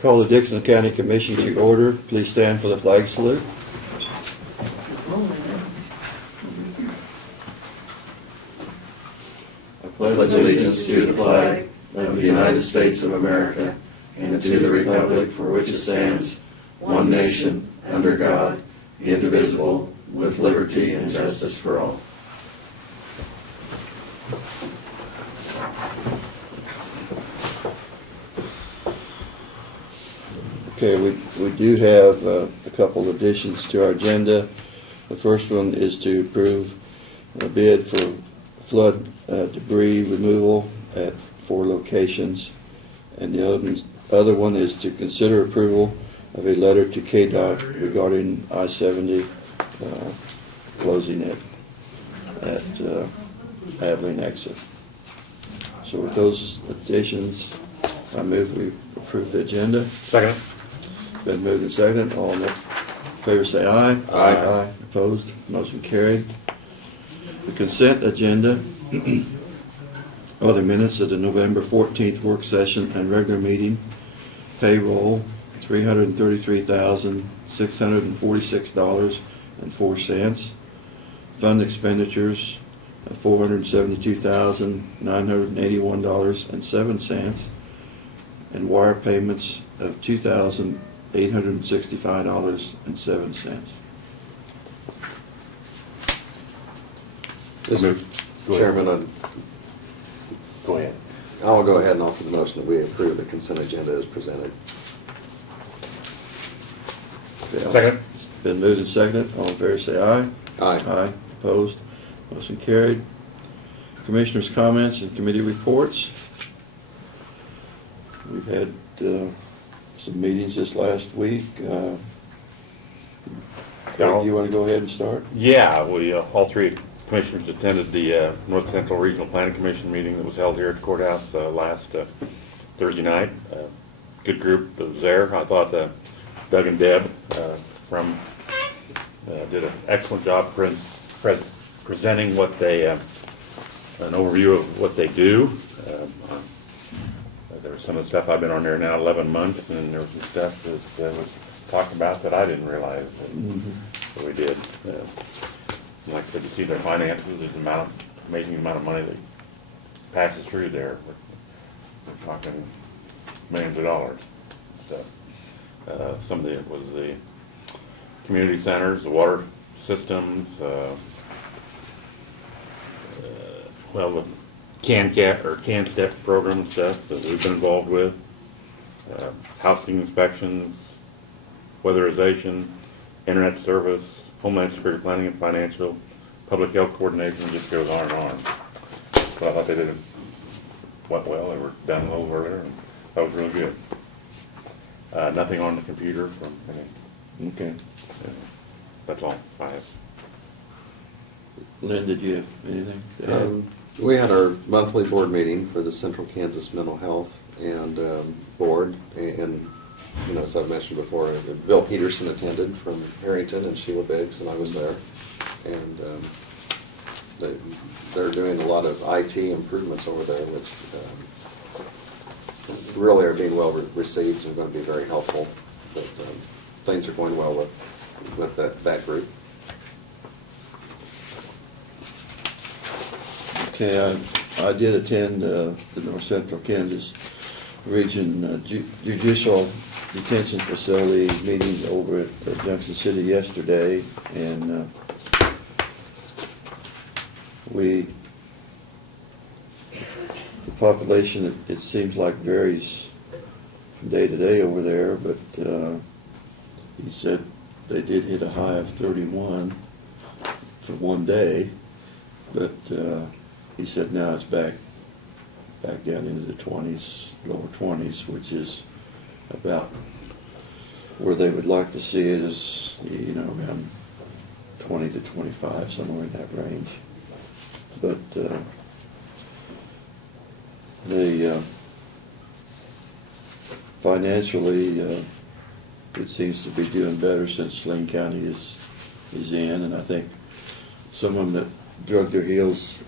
Call the Dixon County Commission to order. Please stand for the flag salute. I pledge allegiance to the flag of the United States of America and to the republic for which it stands, one nation, under God, indivisible, with liberty and justice for all. Okay, we do have a couple additions to our agenda. The first one is to approve a bid for flood debris removal at 4 locations. And the other one is to consider approval of a letter to KDOT regarding I-70 closing at Abilene exit. So with those additions, I move we approve the agenda. Second. Been moved and seconded. All in favor say aye. Aye. Opposed? Motion carried. The consent agenda are the minutes of the November 14th work session and regular meeting. Payroll, $333,646.04. Fund expenditures, $472,981.07. And wire payments of $2,865.07. Mr. Chairman, Go ahead. I'll go ahead and offer the motion that we approve the consent agenda as presented. Second. Been moved and seconded. All in favor say aye. Aye. Aye. Opposed? Motion carried. Commissioners' comments and committee reports. We've had some meetings this last week. Craig, you want to go ahead and start? Yeah, we all three commissioners attended the North Central Regional Planning Commission meeting that was held here at the courthouse last Thursday night. Good group that was there. I thought Doug and Deb did an excellent job presenting what they an overview of what they do. There was some of the stuff I've been on there now 11 months, and there was some stuff that was talked about that I didn't realize that we did. Like I said, to see their finances, there's an amazing amount of money that passes through there. We're talking millions of dollars and stuff. Some of it was the community centers, the water systems, the CAN-STEP program and stuff that we've been involved with, housing inspections, weatherization, internet service, homeland security planning and financial, public health coordination, just goes on and on. So I thought they went well. They were done a little earlier, and that was really good. Nothing on the computer from any. Okay. That's all I have. Lynn, did you have anything to add? We had our monthly board meeting for the Central Kansas Mental Health and Board, and as I've mentioned before, Bill Peterson attended from Harrington, and Sheila Biggs, and I was there. And they're doing a lot of IT improvements over there, which really are being well received and going to be very helpful. But things are going well with that group. Okay, I did attend the North Central Kansas Region Judicial Detention Facility meeting over at Junction City yesterday, and the population, it seems like varies from day to day over there, but he said they did hit a high of 31 for one day, but he said now it's back down into the 20s, lower 20s, which is about where they would like to see it, is around 20 to 25, somewhere in that range. But they financially, it seems to be doing better since Sling County is in, and I think someone that drug their heels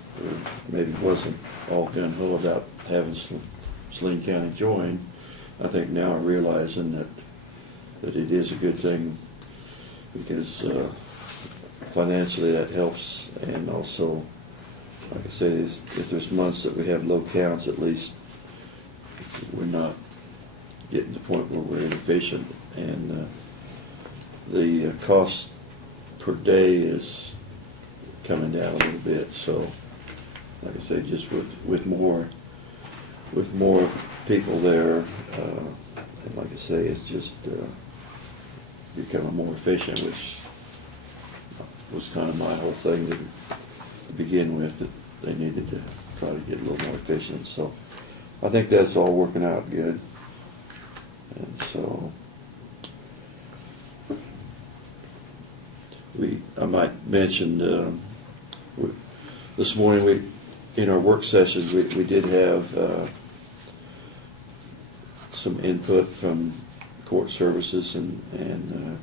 maybe wasn't all gung-ho about having Sling County join, I think now are realizing that it is a good thing, because financially that helps, and also, like I say, if there's months that we have low counts, at least we're not getting to the point where we're inefficient, and the cost per day is coming down a little bit. So, like I say, just with more people there, and like I say, it's just becoming more efficient, which was kind of my whole thing to begin with, that they needed to try to get a little more efficient. So I think that's all working out good. And so I might mention, this morning in our work sessions, we did have some input from court services and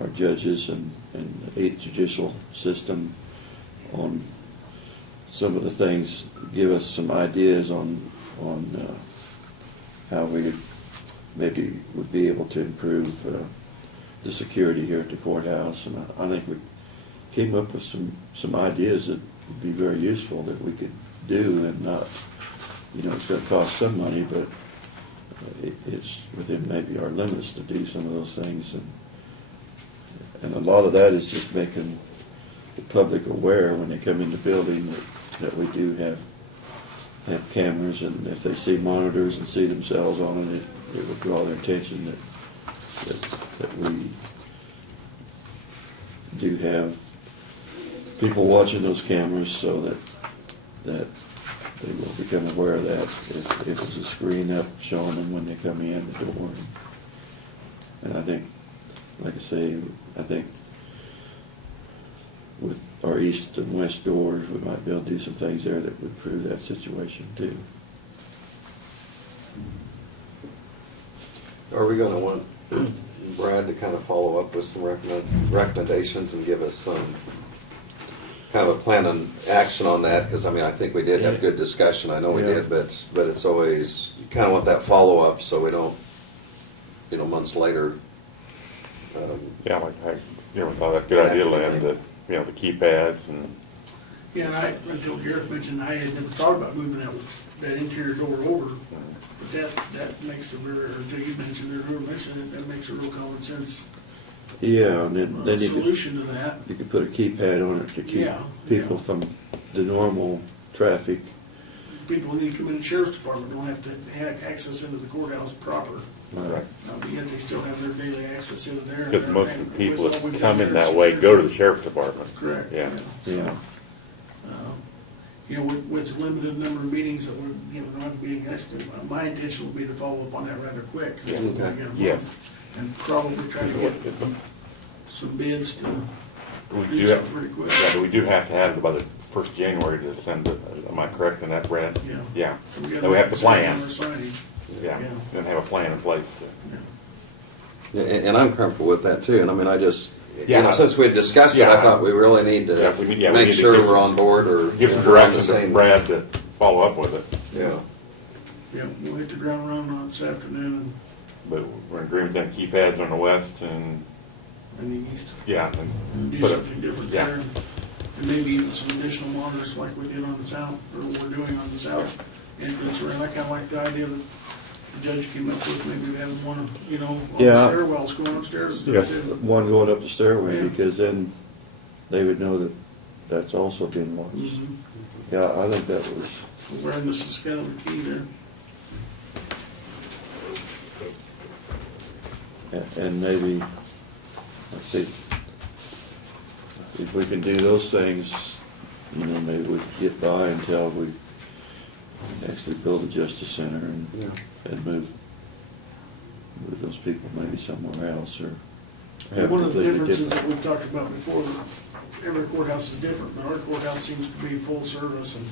our judges and the Eighth Judicial System on some of the things, give us some ideas on how we maybe would be able to improve the security here at the courthouse. And I think we came up with some ideas that would be very useful that we could do, and not, it's going to cost some money, but it's within maybe our limits to do some of those things. And a lot of that is just making the public aware when they come in the building that we do have cameras, and if they see monitors and see themselves on it, it would draw their attention that we do have people watching those cameras, so that they will become aware of that. If there's a screen up showing them when they come in the door. And I think, like I say, with our east and west doors, we might be able to do some things there that would improve that situation too. Are we gonna want Brad to kind of follow up with some recommendations and give us some kind of a plan and action on that? Because I think we did have good discussion, I know we Yeah. did, but it's always, you kind of want that follow-up so we don't, months later. Yeah, like I thought that's a good idea, Lynn, the keypads and. Yeah, and until Gareth mentioned, I had never thought about moving that interior door over, but that makes a very, or until you mentioned it, or mentioned it, that makes a real common sense Yeah, and then you solution to that. could put a keypad on it to keep Yeah, people yeah. from the normal traffic. People who need to come in the sheriff's department don't have to have access into the courthouse proper, Right. but yet they still have their daily access into there. Because most of the people With that what we've come done in there, that so way they're- go to the sheriff's department. Correct. Yeah. Yeah. With the limited number of meetings that we're, not being next to, my intention would be to follow up on that rather quick. So we're gonna get them Yes. And probably try to get some bids to We do do have, something pretty quick. yeah, but we do have to have it by the 1st January to send it. Am I correct in that, Brad? Yeah. Yeah. So gotta So we have to decide plan. on our signage. Yeah, Yeah. and have a plan in place to. And I'm comfortable with that too, and I just, Yeah. since we had discussed it, I Yeah. thought we really need Yeah, to we need make to sure give we're some- on board, or. Give some we're on the direction to same- Brad to follow up with it. Yeah. Yeah, we'll hit the ground running on this afternoon But we're in agreement on keypads on the west and, in the east. yeah. And And do put something different yeah. there. And maybe even some additional monitors like we did on the south, or we're doing on the south entrance. And I kinda like the idea that the judge came up with, maybe having one, on the Yeah. stairwells going upstairs. Yes, one going up the stairway, Yeah. because then they would know that that's also being watched. Mhm. Yeah, I think that was, Awareness is kind of the key there. and maybe, let's see, if we can do those things, maybe we could get by until we actually build a justice center Yeah. and move those people maybe somewhere else, or have And one of the completely differences different. that we've talked about before, every courthouse is different, but our courthouse seems to be full service, and,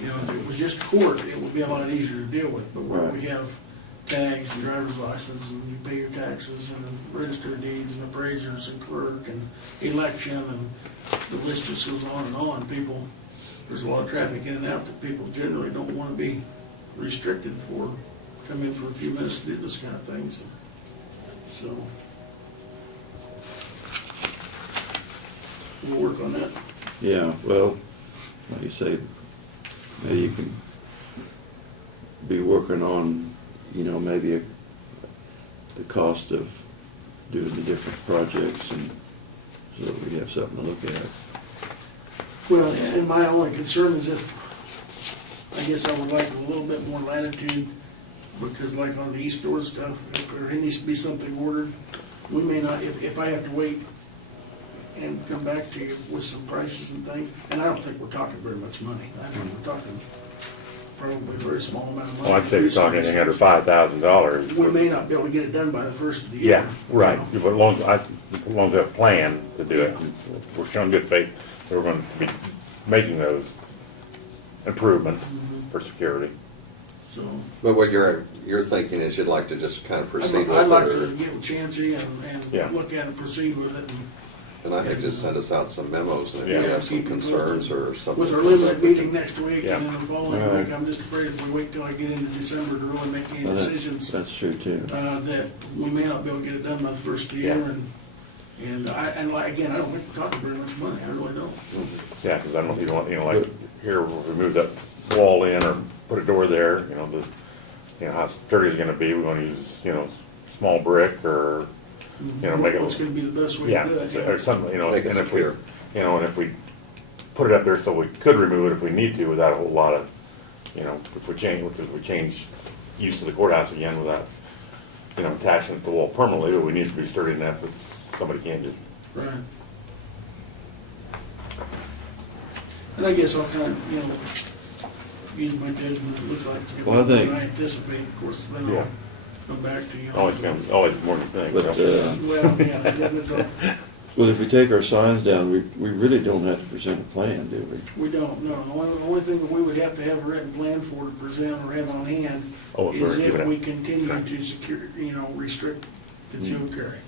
if it was just court, it would be a lot easier to deal with, but where we have tags and driver's license, and you pay your taxes, and register of deeds, and appraisers, and clerk, and election, and the list just goes on and on. There's a lot of traffic in and out that people generally don't want to be restricted for come in for a few minutes to do this kind of things. So we'll work on that. Yeah, well, like you say, maybe you can be working on, maybe the cost of doing the different projects, and so that we have something to look at. Well, and my only concern is I guess I would like a little bit more latitude, because like on the East Door stuff, if there needs to be something ordered, we may not, if I have to wait and come back to you with some prices and things, and I don't think we're talking very much money. I think we're talking probably a very small amount of money. Well, I'd say you're talking anything under $5,000. We may not be able to get it done by the first of the year. Yeah, right. you know. But as long as we have a plan to do it, we're showing good faith that we're going to be making those improvements for security. So, But what you're thinking is you'd like to just kind of proceed with I'd it, like or- to get with Chansey Yeah. and look at it, proceed with it, and I think just send us out some memos, and if Yeah. you have some Keep it concerns or something. with our limited meeting next week, Yeah. and then the following All right. week, I'm just afraid if we wait till I get into December to really make any Well, decisions, That's true too. that we may not be able to get it done by the first of the year, Yeah. and like, again, I don't think we're talking very much money, I really don't. Yeah, because I don't know if you want, like, here, we move that wall in or put a door there, how sturdy it's going to be. We want to use, small brick or, make it. What's gonna be the best way Yeah, to do it? or something, Make it and if we, secure. and if we put it up there so we could remove it if we need to without a whole lot of, if we change use of the courthouse again without, attaching it to the wall permanently, but we need to be sturdy enough that somebody can't just, Right. And I guess I'll kind of, use my judgment, if it looks like it's Well, I gonna be think- what I anticipate, of course, then Yeah. I'll come back to you. always more than you think. But, Well, yeah, Well, if we take our signs down, we really don't have to present a plan, do we? we don't, no. The only thing that we would have to have a written plan for to present or have on hand Oh, if we're is if giving it- we continue to secure, restrict concealed Mm-hmm. carry.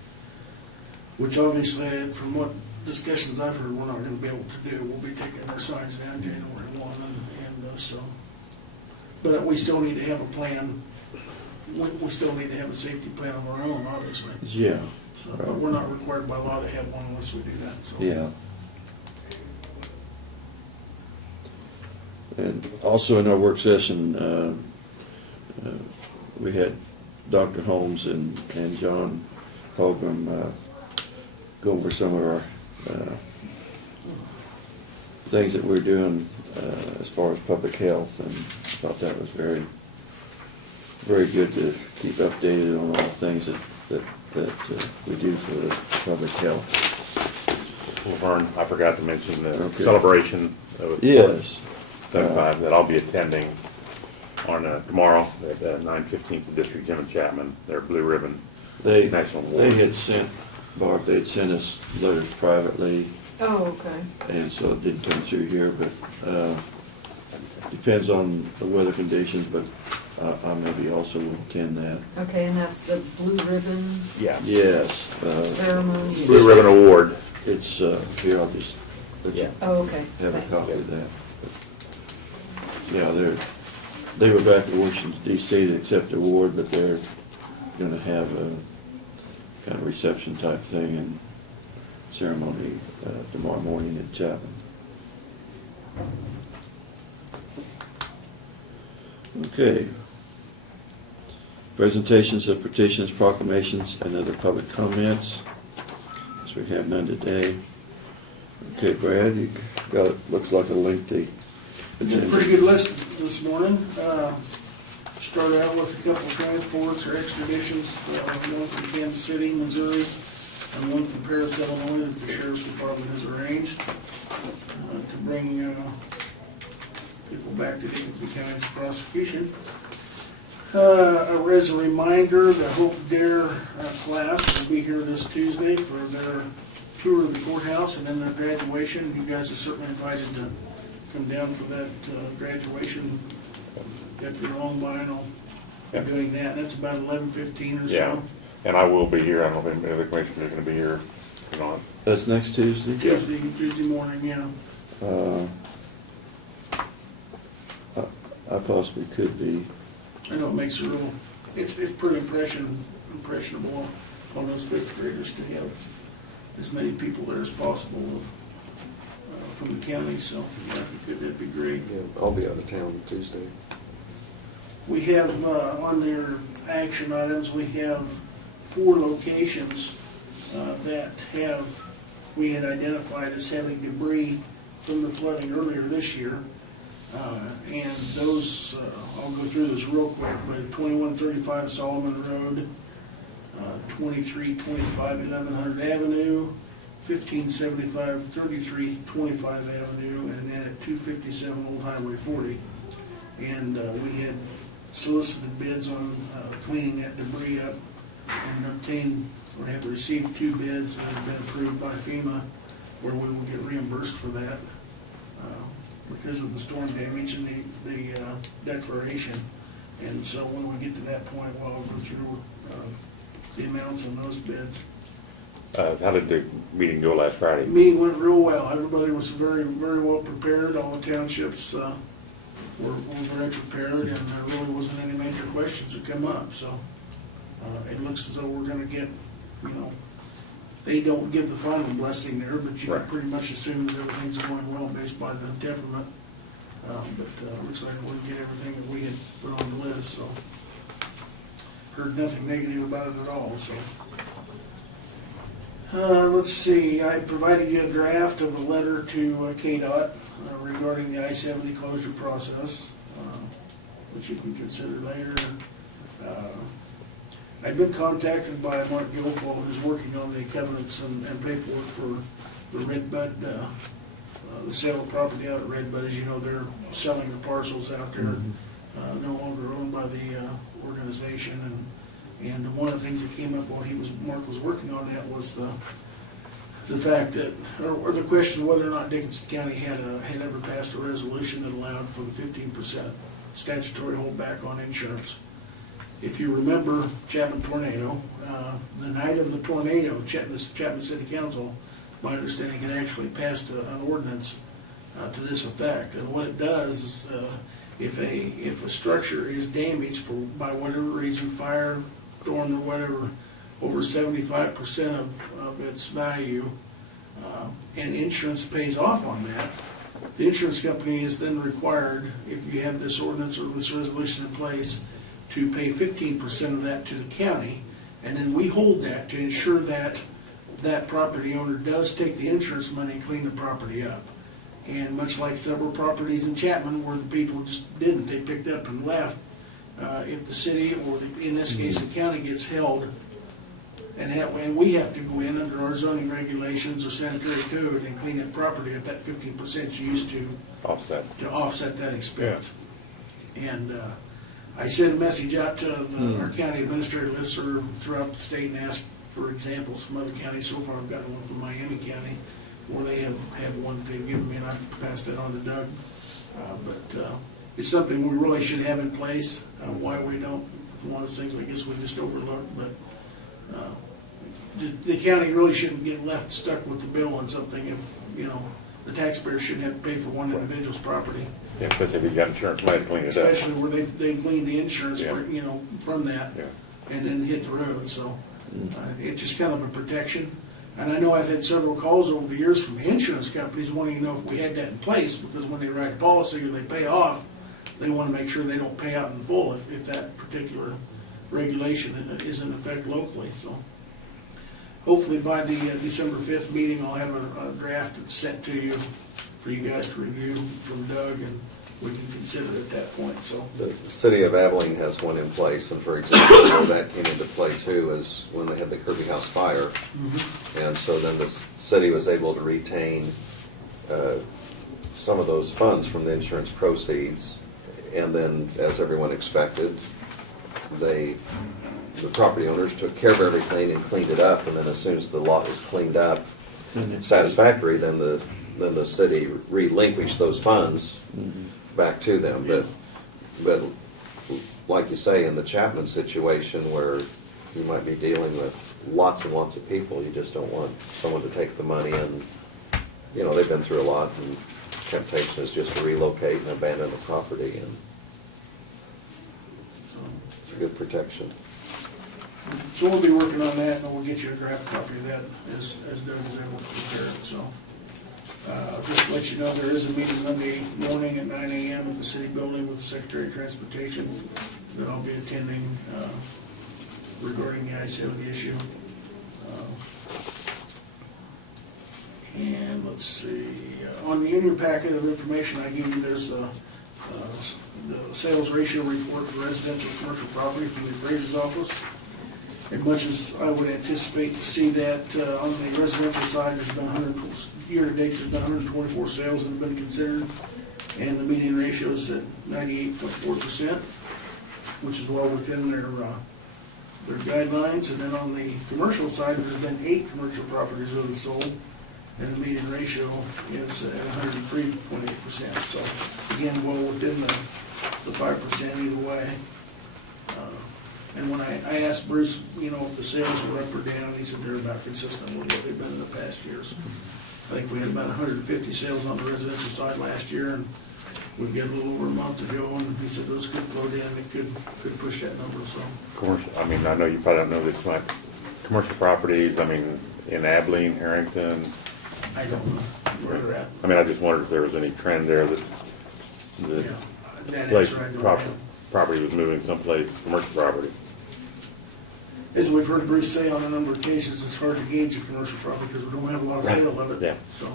Which obviously, from what discussions I've heard, we're not gonna be able to do. We'll be taking our signs down January 1 and so. But we still need to have a plan. We still need to have a safety plan of our own, obviously. Yeah, So, but we're not required by law to have one unless we do that, so. yeah. And also in our work session, we had Dr. Holmes and John Holgram go over some of our things that we're doing as far as public health, and I thought that was very, very good to keep updated on all the things that we do for the public health. Laverne, I forgot to mention the Okay. celebration of Yes. 75 that I'll be attending on tomorrow at 9:15 to District Gym in Chapman, their Blue Ribbon They National they Award. had sent, Barb, they'd sent us letters privately, Oh, okay. and so it didn't come through here, but depends on the weather conditions, but I maybe also will attend that. Okay, and that's the blue ribbon Yeah, Yes. ceremony? Blue Ribbon Award. It's, here, I'll just let you Yeah. Oh, okay. have a Thanks. copy of that. Yeah, they were back in Washington DC to accept the award, but they're gonna have a kind of reception type thing and ceremony tomorrow morning in Chapman. Okay. Presentations of petitions, proclamations, and other public comments. So we have none today. Okay, Brad, you got, looks like a lengthy It's a agenda. pretty good list this morning. Start out with a couple of transports or extraditions, one from Kansas City, Missouri, and one from Paris, Illinois, that the sheriff's department has arranged to bring people back to Dickinson County for prosecution. As a reminder, the Hope Dare class will be here this Tuesday for their tour of the courthouse and then their graduation. You guys are certainly invited to come down for that graduation. Deputy Longbine will Yeah. be doing that, and it's about 11:15 or Yeah, so. and I will be here. I don't know if any other commissioners are going to be here or not. That's next Tuesday? Yeah. Tuesday morning, yeah. I possibly could be. I know it makes a real it's pretty impressionable on those fifth graders to have as many people there as possible from the county, so yeah, if you could, that'd be great. Yeah, I'll be out of town Tuesday. We have, on their action items, we have 4 locations that we had identified as having debris from the flooding earlier this year. And those, I'll go through this real quick, but 2135 Solomon Road, 2325 1100 Avenue, 1575 3325 Avenue, and then at 257 Old Highway 40. And we had solicited bids on cleaning that debris up and obtained, or have received 2 bids that have been approved by FEMA, where we will get reimbursed for that because of the storm damage and the declaration. And so when we get to that point, well, I'll go through the amounts on those bids. How did the meeting go last The Friday? meeting went real well. Everybody was very, very well prepared. All the townships were very prepared, and there really wasn't any major questions that come up. So it looks as though we're going to get, they don't give the final blessing there, but you Right. can pretty much assume that everything's going well based by the temperament. But it looks like we'll get everything that we had put on the list, so heard nothing negative about it at all, so. Let's see, I provided you a draft of a letter to KDOT regarding the I-70 closure process, which you can consider later. I've been contacted by Mark Guilfoyle, who's working on the covenants and paperwork for the Redbud, the sale of property out at Redbud. As you know, they're selling the parcels out there, no longer owned by the organization. And one of the things that came up while Mark was working on that was the fact that, or the question whether or not Dickinson County had ever passed a resolution that allowed for the 15% statutory holdback on insurance. If you remember Chapman tornado, the night of the tornado, the Chapman City Council, my understanding, had actually passed an ordinance to this effect. And what it does is, if a structure is damaged by whatever reason, fire, storm, or whatever, over 75% of its value, and insurance pays off on that, the insurance company is then required, if you have this ordinance or this resolution in place, to pay 15% of that to the county, and then we hold that to ensure that that property owner does take the insurance money and clean the property up. And much like several properties in Chapman where the people just didn't, they picked up and left, if the city, or in this case the county, gets held, and we have to go in under our zoning regulations or sanitary code and clean that property up, that 15% is used to offset that expense. And I sent a message out to our county administrator listserv throughout the state and asked for examples from other counties. So far, I've got one from Miami County where they have one they've given me, and I've passed that on to Doug. But it's something we really should have in place. Why we don't, one of those things I guess we just overlooked. But the county really shouldn't get left stuck with the bill on something if, the taxpayer shouldn't have to pay for one individual's property. Yeah, especially if you got insurance money to clean it up. Especially where they gleaned the insurance, Yeah. from that, Yeah. and then hit the road, so it's just kind of a protection. And I know I've had several calls over the years from insurance companies wanting to know if we had that in place, because when they write a policy or they pay off, they want to make sure they don't pay out in full if that particular regulation is in effect locally, so. Hopefully by the December 5th meeting, I'll have a draft that's sent to you for you guys to review from Doug, and we can consider it at that point, so. The city of Abilene has one in place, and for example, where that came into play too is when they had the Kirby House fire. And so then the city was able to retain some of those funds from the insurance proceeds. And then, as everyone expected, the property owners took care of everything and cleaned it up. And then as soon as the lot was cleaned up satisfactory, then the city relinquished those funds back to them. But like you say, in the Chapman situation where you might be dealing with lots and lots of people, you just don't want someone to take the money, and they've been through a lot, and temptation is just to relocate and abandon the property. And Is there good protection. So we'll be working on that, and we'll get you a draft copy of that as Doug is able to prepare it, so. Just to let you know, there is a meeting Monday morning at 9 a.m. at the city building with the Secretary of Transportation that I'll be attending regarding the I-70 issue. And let's see, on the in your packet of information I gave you, there's the sales ratio report for residential commercial property from the appraiser's office. As much as I would anticipate to see that on the residential side, there's been year-to-date, there's been 124 sales that have been considered, and the median ratio is at 98.4%, which is well within their guidelines. And then on the commercial side, there's been 8 commercial properties that have sold, and the median ratio is at 103.8%. So again, well within the 5% either way. And when I asked Bruce, if the sales were up or down, he said they're about consistent with what they've been in the past years. I think we had about 150 sales on the residential side last year, and we've got a little over a month to go, and he said those could float in, it could push that number, so. Commercial, I mean, I know you probably don't know this, like, commercial properties, I mean, in Abilene, Harrington. I don't know where they're at. I mean, I just wondered if there was any trend there that the Yeah, that place, answer I don't property, have. property was moving someplace, commercial property. As we've heard Bruce say on a number of occasions, it's hard to gauge a commercial property because we don't have a lot of Right. sale of it. Yeah. So,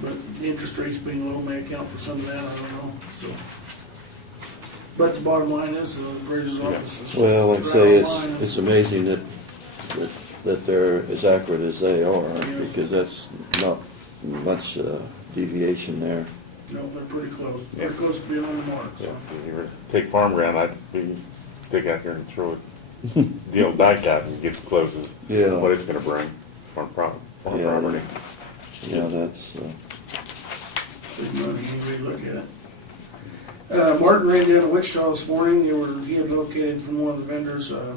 but the interest rates being low may account for some of that, I don't know, so. But the bottom line is, the appraiser's office is. Well, like I say, right on line. it's amazing that they're as accurate as they are, Yes. because that's not much deviation there. No, they're pretty close, Yeah. pretty close to being on the mark, Yeah, so. if you were to take farm ground, I'd be, take out there and throw it, the old dike out and get the closest, Yeah. what it's gonna bring, farm Yeah. property. Yeah, that's, There's money, anybody look at it. Martin ran down to Wichita this morning, he had located from one of the vendors, a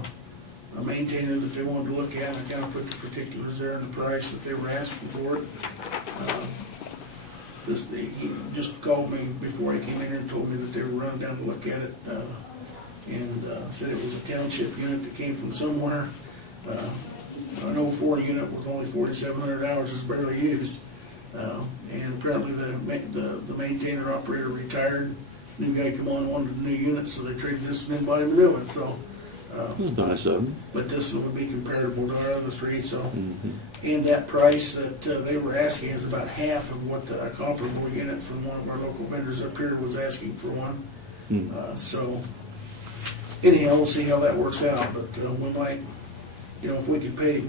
maintainer that they wanted to look at, and I kind of put the particulars there and the price that they were asking for it. He just called me before he came in here and told me that they were running down to look at it, and said it was a township unit that came from somewhere. An 04 unit with only 4,700 hours is barely used. And apparently the maintainer operator retired, new guy come on, wanted a new unit, so they traded this one and bought him a new one, so. nice of them. But this one would be comparable to our other three, so. Mhm. And that price that they were asking is about half of what a comparable unit from one of our local vendors up here was asking for one. So anyhow, we'll see how that works out, but we might, if we could pay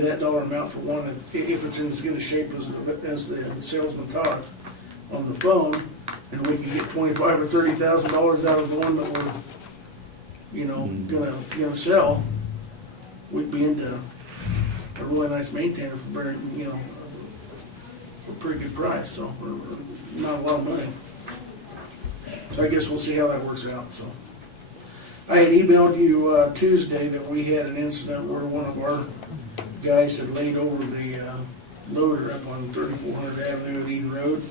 that dollar amount for one, and if it's in as good a shape as the salesman talked on the phone, and we can get $25,000 or $30,000 out of the one that we're, gonna sell, we'd be into a really nice maintainer for very, a pretty good price, so, or not a lot of money. So I guess we'll see how that works out, so. I had emailed you Tuesday that we had an incident where one of our guys had laid over the loader up on 3400 Avenue at Eden Road.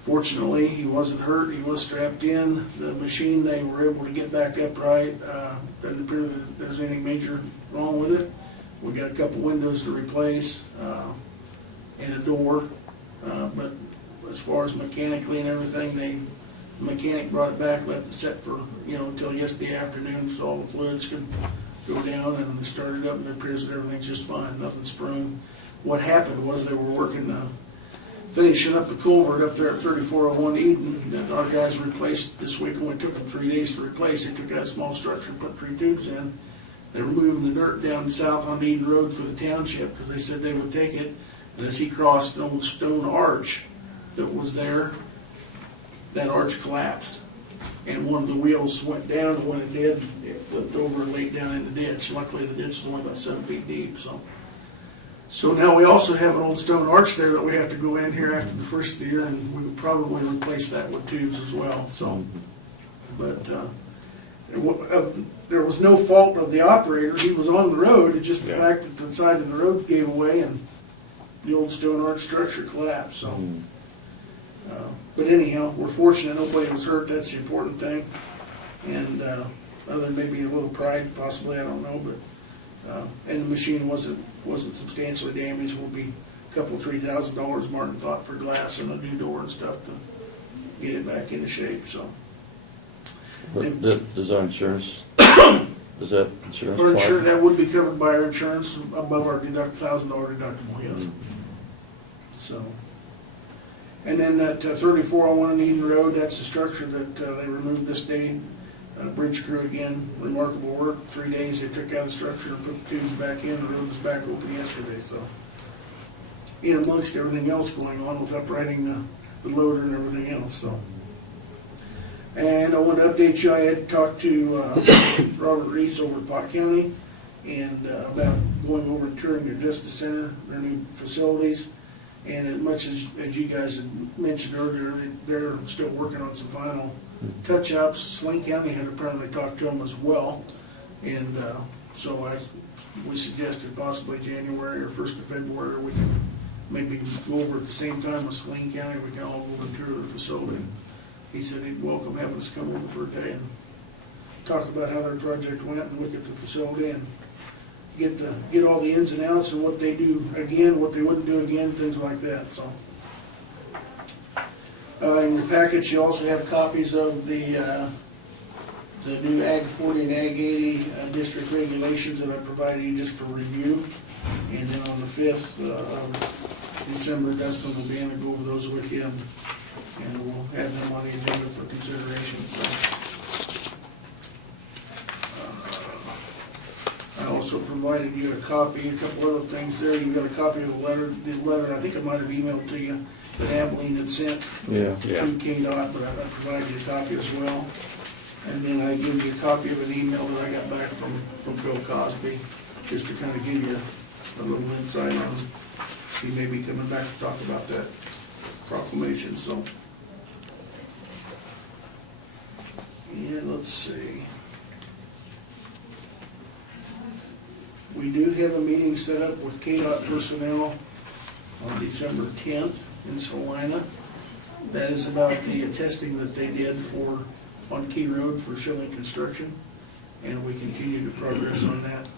Fortunately, he wasn't hurt, he was strapped in. The machine, they were able to get back upright. Doesn't appear that there's anything major wrong with it. We got a couple windows to replace and a door. But as far as mechanically and everything, the mechanic brought it back, left it set for, until yesterday afternoon so all the fluids could go down, and they started up and it appears that everything's just fine, nothing's sprung. What happened was they were working, finishing up the culvert up there at 3401 Eden that our guys replaced this week. Only took them 3 days to replace. They took that small structure, put 3 tubes in. They were moving the dirt down south on Eden Road for the township because they said they would take it. And as he crossed an old stone arch that was there, that arch collapsed. And one of the wheels went down, and when it did, it flipped over and laid down in the ditch. Luckily, the ditch was only about 7 feet deep, So now we also have an old stone arch there that we have to go in here after the first of the year, and we would probably replace that with tubes as well, so. But there was no fault of the operator, he was on the road, it's just the Yeah. fact that the side of the road gave away and the old stone arch structure collapsed, so. But anyhow, we're fortunate nobody was hurt, that's the important thing. And other than maybe a little pride possibly, I don't know, but, and the machine wasn't substantially damaged, will be a couple, $3,000, Martin thought, for glass and a new door and stuff to get it back into shape, so. But does our insurance, does that insurance? Our apply? insurance, that would be covered by our insurance above our $1,000 deductible, yes. So. And then that 3401 Eden Road, that's the structure that they removed this day. Bridge crew again, remarkable work. 3 days they took out the structure and put the tubes back in. The road was back open yesterday, so. In amongst everything else going on with uprighting the loader and everything else, so. And I want to update you, I had talked to Robert Reese over at Pot County and about going over and touring their Justice Center, their new facilities. And as much as you guys had mentioned earlier, they're still working on some final touch-ups. Swain County had apparently talked to them as well. And so we suggested possibly January or 1st of February, we can maybe go over at the same time with Swain County, we can all go and tour the facility. He said he'd welcome having us come over for a day and talk about how their project went and look at the facility and get all the ins and outs and what they do again, what they wouldn't do again, things like that, so. In the package, you also have copies of the new Ag 40 and Ag 80 district regulations that I provided you just for review. And then on the 5th of December, Dustin will be in to go over those with you, and we'll have them on the agenda for consideration, so. I also provided you a copy, a couple other things there. You got a copy of the letter, I think I might have emailed to you, that Abilene had sent Yeah. to KDOT, but I provided you a copy as well. And then I gave you a copy of an email that I got back from Phil Cosby, just to kind of give you a little insight on, he may be coming back to talk about that proclamation, so. And let's see. We do have a meeting set up with KDOT personnel on December 10th in Salina. That is about the testing that they did on Key Road for Schilling Construction, and we continue to progress on that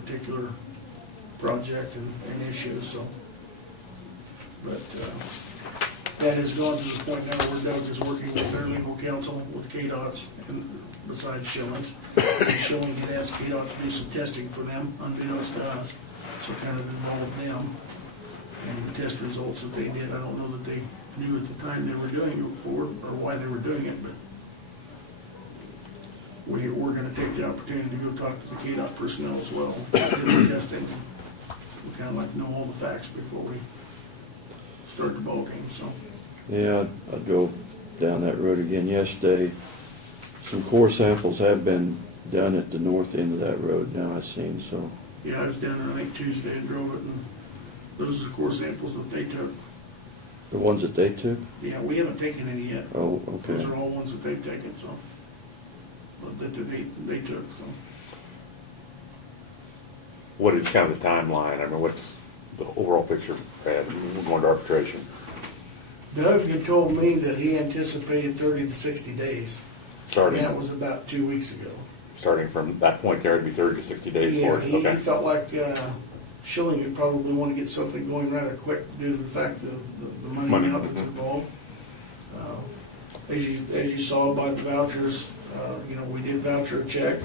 particular project and issue, so. But that has gone to the point now where Doug is working with their legal counsel, with KDOT's, and besides Schilling's. So Schilling had asked KDOT to do some testing for them, unbeknownst to us, so kind of involved them. And the test results that they did, I don't know that they knew at the time they were doing it for, or why they were doing it, but we're gonna take the opportunity to go talk to the KDOT personnel as well, do the testing. We kind of like to know all the facts before we start the ballgame, so. Yeah, I drove down that road again yesterday. Some core samples have been done at the north end of that road now, I've seen, so. Yeah, I was down there, I think Tuesday, and drove it, and those are the core samples that they took. The ones that they took? Yeah, we haven't taken any yet. Oh, Those okay. are all ones that they've taken, so, but that they took, so. What is kind of the timeline? I mean, what's the overall picture, Brad, going to arbitration? Doug had told me that he anticipated 30 to 60 days. Starting, That was about 2 weeks ago. starting from that point there, it'd be 30 to 60 days Yeah, for it, he okay? felt like Schilling would probably want to get something going rather quick due to the fact of the money Money, amount that's mhm. involved. As you saw by the vouchers, we did voucher a check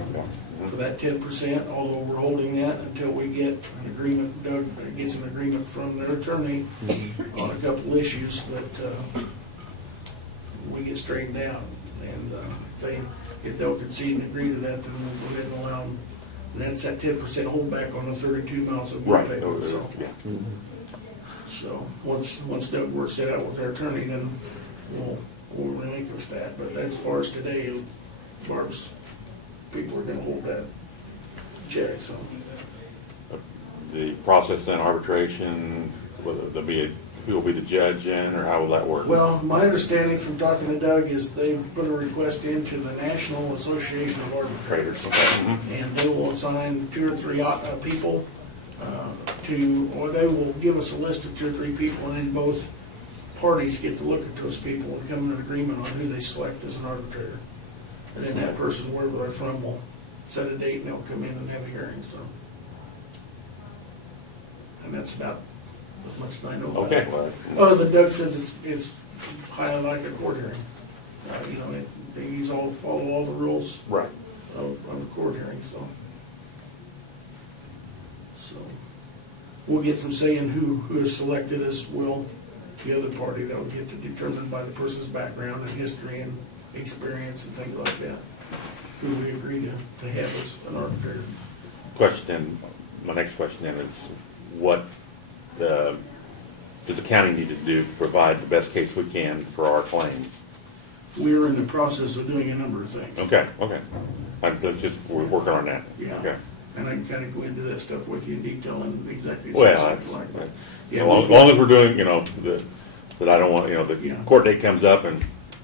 for that 10%, although we're holding that until we get an agreement, Doug gets an agreement from their attorney on a couple issues that we get straightened out. And if they'll concede and agree to that, then we'll go ahead and allow them. And that's that 10% holdback on the 32 miles of bill Right, payment, so. yeah. So, once Doug works that out with their attorney, then we'll relinquish that. But as far as today, Barb's people are gonna hold that check, so. The process then arbitration, whether there'll be who will be the judge in, or how will that work? Well, my understanding from talking to Doug is they've put a request into the National Association of Arbitrators. Mhm. And they will assign 2 or 3 people or they will give us a list of 2 or 3 people, and then both parties get to look at those people and come to an agreement on who they select as an arbitrator. And then that person, wherever they're from, will set a date and they'll come in and have a hearing, so. And that's about as much as I know about Okay. it. Other than Doug says it's highly like a court hearing. You know, they follow all the rules Right. of a court hearing, so. So, we'll get some say in who is selected, as will the other party. That'll get to determine by the person's background and history and experience and things like that, who we agree to have as an arbitrator. Question, my next question then is, what does the county need to do to provide the best case we can for our claims? We're in the process of doing a number of things. Okay, okay. We're working on that. Yeah. Okay. And I can kind of go into that stuff with you in detail and exactly. Well, something that's, like that. as Yeah, long as we're doing, that I don't want, Yeah. the court date comes up and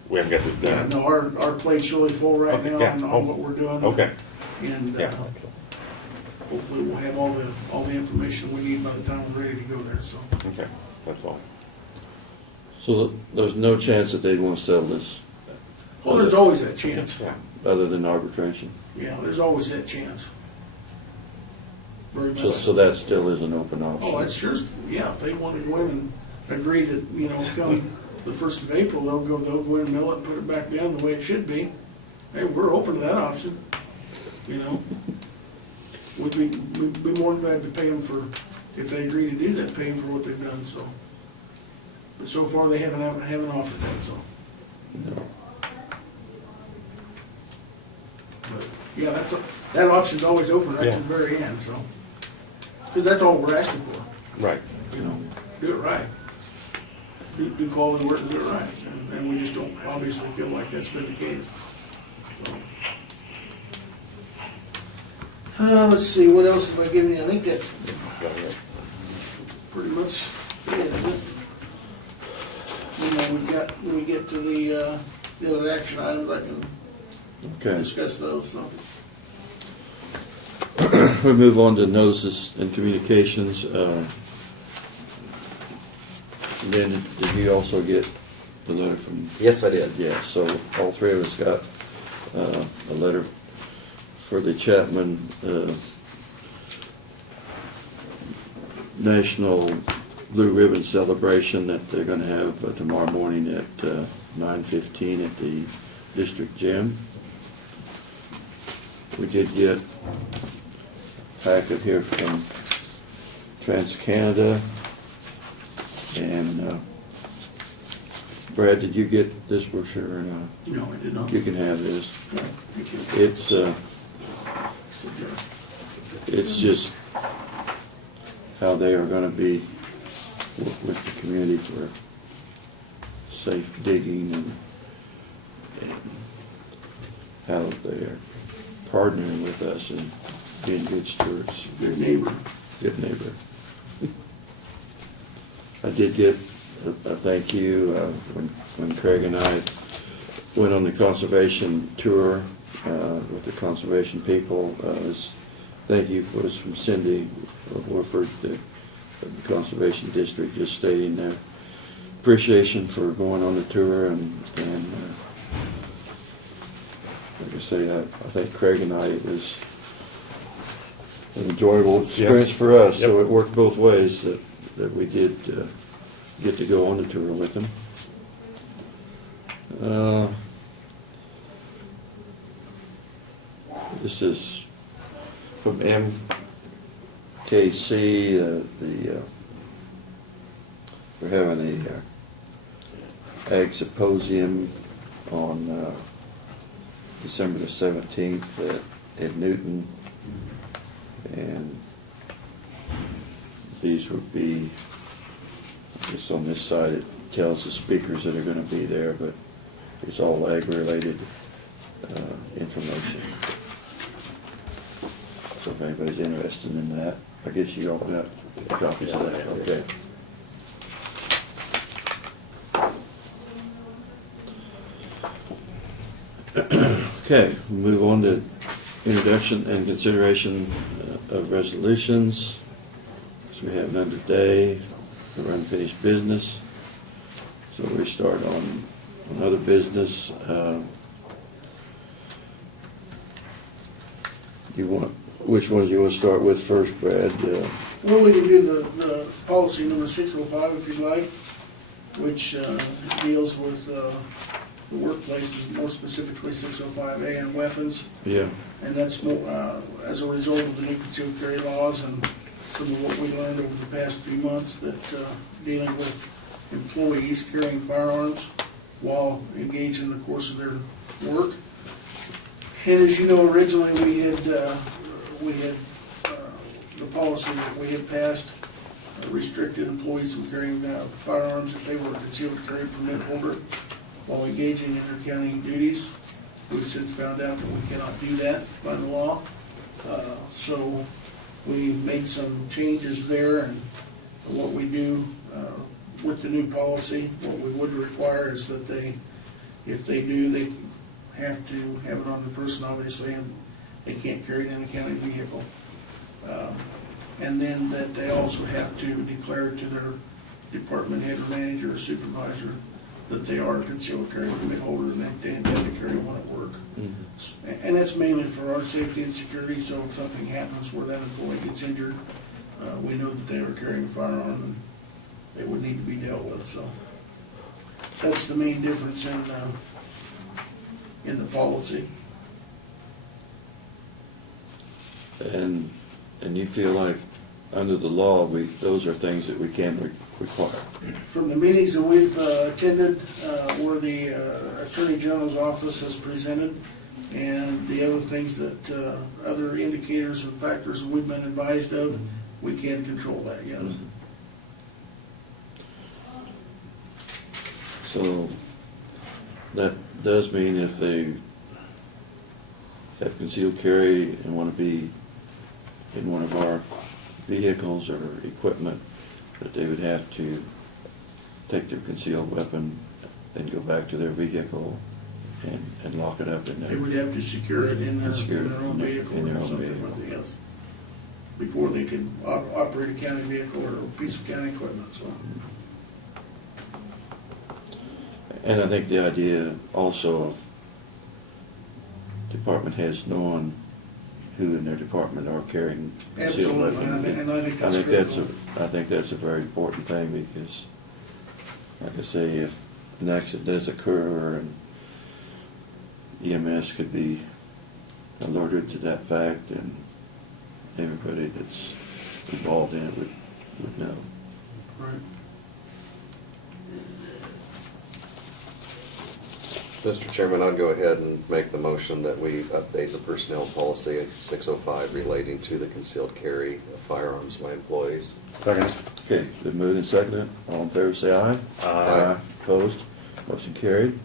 we haven't got this Yeah, done. no, our plate's really full right Okay, now yeah. on what we're doing. Okay, And yeah. hopefully we'll have all the information we need by the time we're ready to go there, so. Okay, that's all. So there's no chance that they'd want to settle this, Well, there's always that chance. Yeah. other than arbitration? Yeah, there's always that chance. Very So, much. so that still is an open option? Oh, that's sure, yeah, if they want to go in and agree that, come the 1st of April, they'll go in and mill it and put it back down the way it should be. Hey, we're open to that option, We'd be more than glad to pay them for, if they agree to do that, pay them for what they've done, so. But so far, they haven't offered that, so. No. But, yeah, that option's always open right to the Yeah. very end, so. Because that's all we're asking for. Right. Do it right. Do quality work and do it right. And we just don't obviously feel like that's been the case. So. Let's see, what else have I given you? I think that pretty much it, isn't it? When we get to the other action items, I can Okay. discuss those, so. We move on to notices and communications. Then, did you also get the letter from? Yes, I did. Yeah, so all three of us got a letter for the Chapman National Blue Ribbon Celebration that they're going to have tomorrow morning at 9:15 at the district gym. We did get a packet here from TransCanada. And Brad, did you get this brochure or not? No, I did not. You can have this. All right, thank you. It's just how they are gonna be work with the community for safe digging and how they're partnering with us and being good stewards. Good neighbor. Good neighbor. I did get a thank you when Craig and I went on the conservation tour with the conservation people. Thank you was from Cindy Warford, the Conservation District, just stating their appreciation for going on the tour and like I say, I think Craig and I, it was an enjoyable experience for us. So it worked both ways that we did get to go on the tour with them. This is from MKC. We're having a ag symposium on December the 17th at Newton, and these would be, just on this side it tells the speakers that are going to be there, but it's all ag-related information. So if anybody's interested in that, I guess you all got copies of that, okay. Okay, we'll move on to introduction and consideration of resolutions. So we have none today for unfinished business. So we start on other business. You want, which ones you want to start with first, Brad? Well, we can do the policy number 605 if you'd like, which deals with the workplace, and more specifically 605A and weapons. Yeah, And that's more, as a result of the new concealed carry laws and some of what we learned over the past few months that dealing with employees carrying firearms while engaged in the course of their work. And as you know, originally we had the policy that we had passed restricted employees from carrying firearms if they were a concealed carry permit holder while engaging in their county duties. We've since found out that we cannot do that by the law. So we made some changes there, and what we do with the new policy, what we would require is that if they do, they have to have it on the person, obviously, and they can't carry it in a county vehicle. And then that they also have to declare to their department head or manager or supervisor that they are a concealed carry permit holder and that they intend to carry one at work. And that's mainly for our safety and security, so if something happens where that employee gets injured, we know that they are carrying a firearm and they would need to be dealt with, so. That's the main difference in the policy. and you feel like under the law, those are things that we can require. From the meetings that we've attended, where the Attorney General's office has presented, and the other things that, other indicators and factors that we've been advised of, we can control that, yes. So that does mean if they have concealed carry and want to be in one of our vehicles or equipment, that they would have to take their concealed weapon and go back to their vehicle and lock it up in They there. would have to secure it in their Secure it own in vehicle their or own something vehicle. like that, yes. Before they could operate a county vehicle or a piece of county equipment, so. And I think the idea also of department heads knowing who in their department are carrying concealed Absolutely, weapon. and I think that's critical. I think that's a very important thing because, like I say, if an accident does occur and EMS could be alerted to that fact and everybody that's involved in it would know. Right. Mr. Chairman, I'd go ahead and make the motion that we update the personnel policy at 605 relating to the concealed carry of firearms by employees. Second. Okay, been moved and seconded. All in favor, say aye. Aye. Opposed? Motion carried.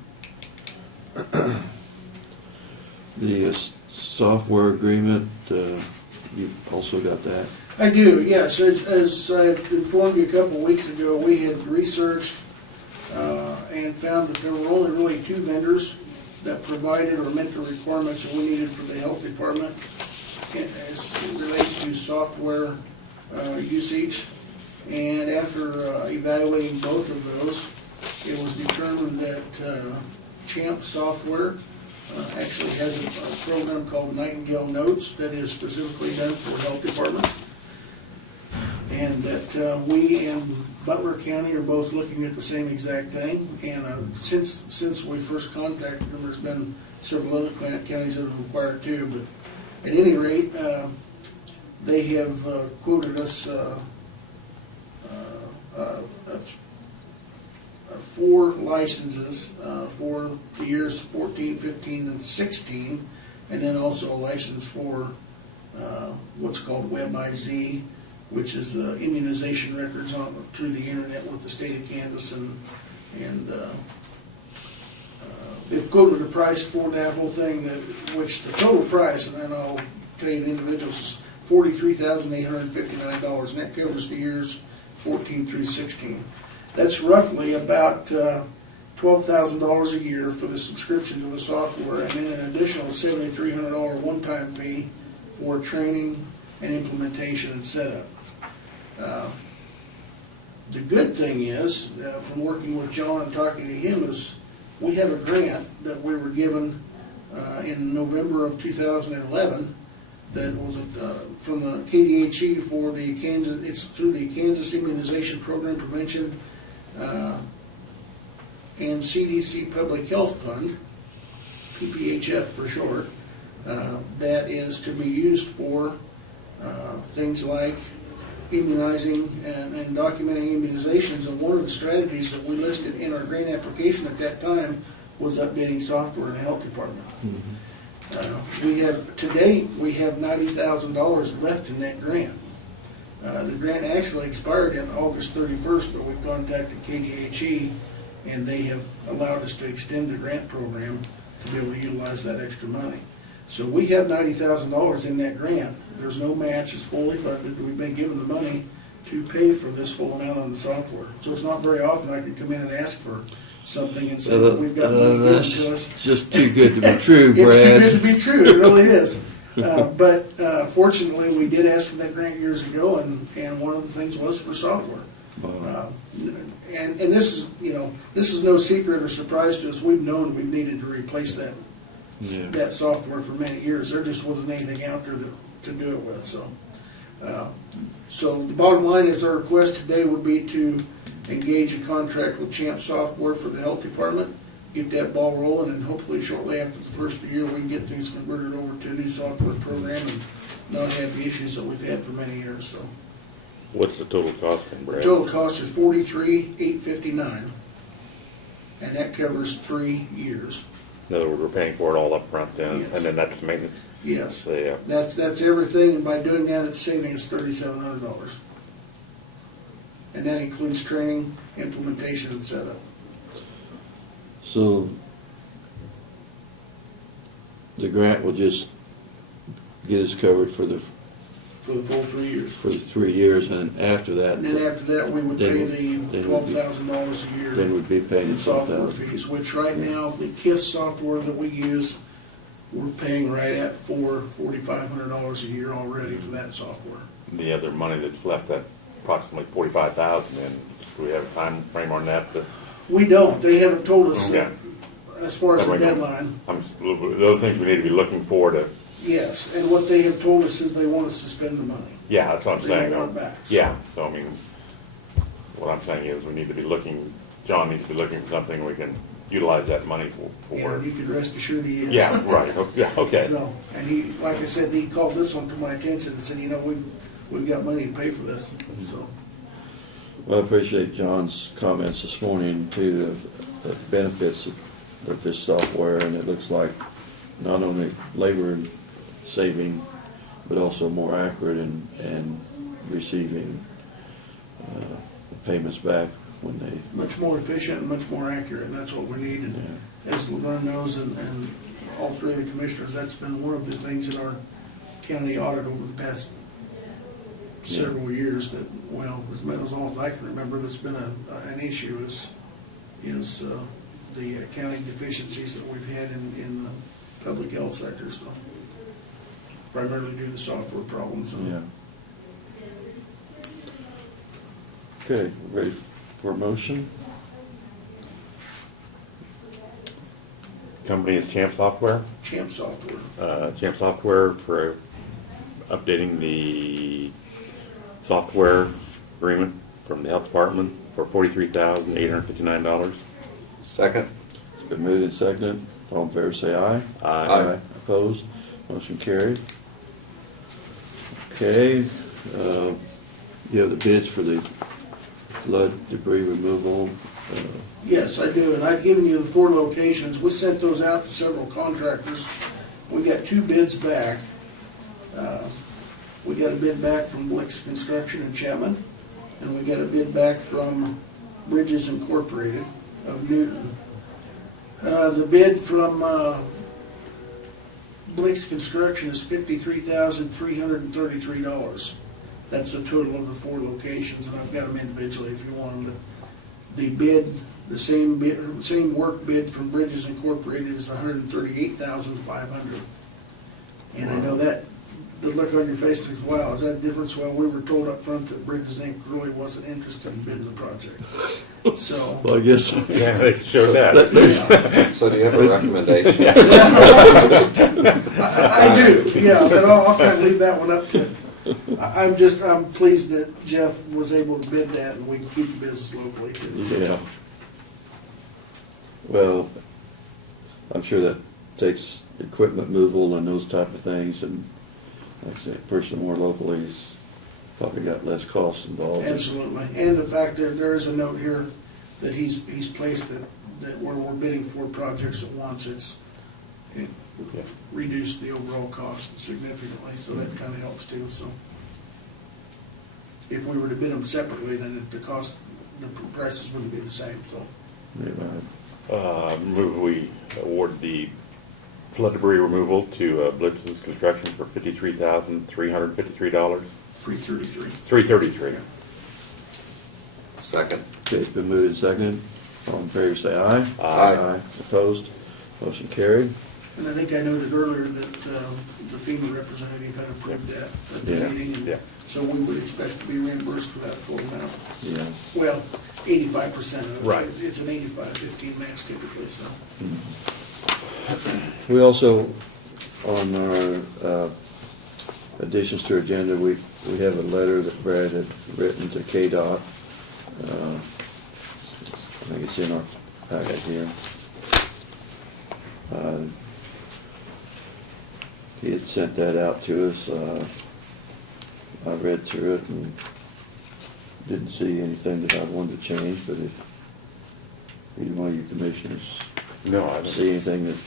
The software agreement, you also got that? I do, yes. As I informed you a couple of weeks ago, we had researched and found that there were only really two vendors that provided or met the requirements that we needed for the health department as it relates to software usage. And after evaluating both of those, it was determined that Champ Software actually has a program called Nightingale Notes that is specifically done for health departments. And that we and Butler County are both looking at the same exact thing. And since we first contacted them, there's been several other counties that have inquired too. But at any rate, they have quoted us 4 licenses for the years 14, 15, and 16, and then also a license for what's called WebIZ, which is the immunization records through the internet with the state of Kansas, and they've quoted a price for that whole thing, which the total price, and then I'll tell you the individuals, is $43,859, and that covers the years 14 through 16. That's roughly about $12,000 a year for the subscription to the software, and then an additional $7,300 one-time fee for training and implementation and setup. The good thing is, from working with John and talking to him, is we have a grant that we were given in November of 2011 that was from the KDHE for the Kansas, it's through the Kansas Immunization Program Prevention and CDC Public Health Fund, PPHF for short, that is to be used for things like immunizing and documenting immunizations. And one of the strategies that we listed in our grant application at that time was updating software in the health department. We have, to date, we have $90,000 left in that grant. The grant actually expired in August 31st, but we've contacted KDHE and they have allowed us to extend the grant program to be able to utilize that extra money. So we have $90,000 in that grant. There's no match, it's fully funded. We've been given the money to pay for this full amount on the software. So it's not very often I can come in and ask for something and say that we've got money given to us. That's just too good to be true, It's too good to Brad. be true, it really is. But fortunately, we did ask for that grant years ago, and one of the things was for software. And this is, you know, this is no secret or surprise to us. We've known we've needed to replace that Yeah. that software for many years. There just wasn't anything out there to do it with, so. So the bottom line is our request today would be to engage a contract with Champ Software for the health department, get that ball rolling, and hopefully shortly after the first of the year, we can get things converted over to a new software program and not have the issues that we've had for many years, so. What's the total cost then, The Brad? total cost is $43,859, and that covers 3 years. In other words, we're paying for it all up front then, Yes. and then that's maintenance. Yes. So, yeah. That's everything, and by doing that, it's saving us $3,700. And that includes training, implementation, and setup. So the grant will just get us covered for the For the full 3 years. 3 years, and after that, And then after that, we would pay the Then $12,000 a year then we'd be paying in software $12,000. fees, which right now, the KIF software that we use, we're paying right at $4,500 a year already for that software. The other money that's left, that approximately 45,000, and do we have a time frame on that? We don't, they haven't told us Yeah. as far as the But we don't- deadline. Those things we need to be looking for to, Yes, and what they have told us is they want us to spend the money. yeah, that's what I'm They saying. don't want it back. Yeah, so I mean, what I'm saying is we need to be looking, John needs to be looking for something we can utilize that money for. And you can rest assured he is. Yeah, right, yeah, okay. So, and he, like I said, he called this one to my attention and said, you know, we've got money to pay for this, so. Well, I appreciate John's comments this morning too, of the benefits of this software, and it looks like not only labor saving, but also more accurate and receiving the payments back when they, Much more efficient and much more accurate, and that's what we need. And as Laverne knows, and all three of the commissioners, that's been one of the things in our county audit over the past several years that, well, as long as I can remember, that's been an issue is the accounting deficiencies that we've had in the public health sector, so primarily due to software problems. yeah. Okay, ready for a motion? Company is Champ Software. Champ Software. Champ Software for updating the software agreement from the health department for $43,859. Second? It's been moved and seconded. All in favor say aye. Aye. Opposed? Motion carried. Okay, you have the bids for the flood debris removal. Yes, I do, and I've given you the 4 locations. We sent those out to several contractors. We got 2 bids back. We got a bid back from Blix Construction in Chapman, and we got a bid back from Bridges Incorporated of Newton. The bid from Blix Construction is $53,333. That's the total of the 4 locations, and I've got them individually if you want them. The bid, the same work bid from Bridges Incorporated is $138,500. And I know that, the look on your face is, wow, is that a difference? Well, we were told up front that Bridges Inc. really wasn't interested in bidding the project. So, Well, I guess. Yeah, they showed that. So do you have a recommendation? I do, yeah, but I'll kind of leave that one up to, I'm pleased that Jeff was able to bid that and we can keep the business locally. 'Cause Yeah. Well, I'm sure that takes equipment movable and those type of things, and like I said, a person more locally's probably got less costs involved. Absolutely, and the fact that there is a note here that he's placed that where we're bidding for projects at once, it reduced the overall cost significantly, so that kind of helps too, so. If we were to bid them separately, then the prices wouldn't be the same, so. Yeah, right. Move we award the flood debris removal to Blitz's Construction for $53,353. 333. $333. Second. Okay, it's been moved and seconded. All in favor, say aye. Aye. Opposed? Motion carried. And I think I noted earlier that the FEMA representative had approved that at the Yeah. meeting. and Yeah. So we would expect to be reimbursed for that full amount. Yeah. Well, 85% of it. Right. It's an 85-15 match typically, so. We also, on our additions to our agenda, we have a letter that Brad had written to KDOT. I think it's in our packet here. He had sent that out to us. I read through it and didn't see anything that I wanted to change, but if either one of you commissioners No, I see don't. anything that's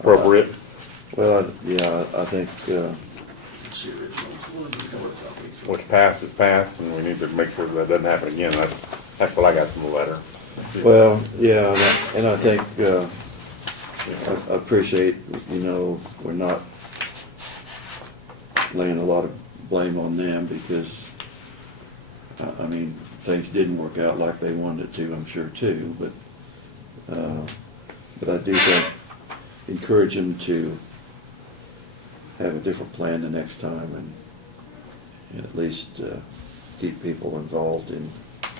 Appropriate. well, yeah, I think, Let's see originals, one of the color copies. What's passed is passed, and we need to make sure that doesn't happen again. That's what I got from the letter. well, yeah, and I think, I appreciate, we're not laying a lot of blame on them because, I mean, things didn't work out like they wanted it to, I'm sure too, but I do think, encourage them to have a different plan the next time and at least keep people involved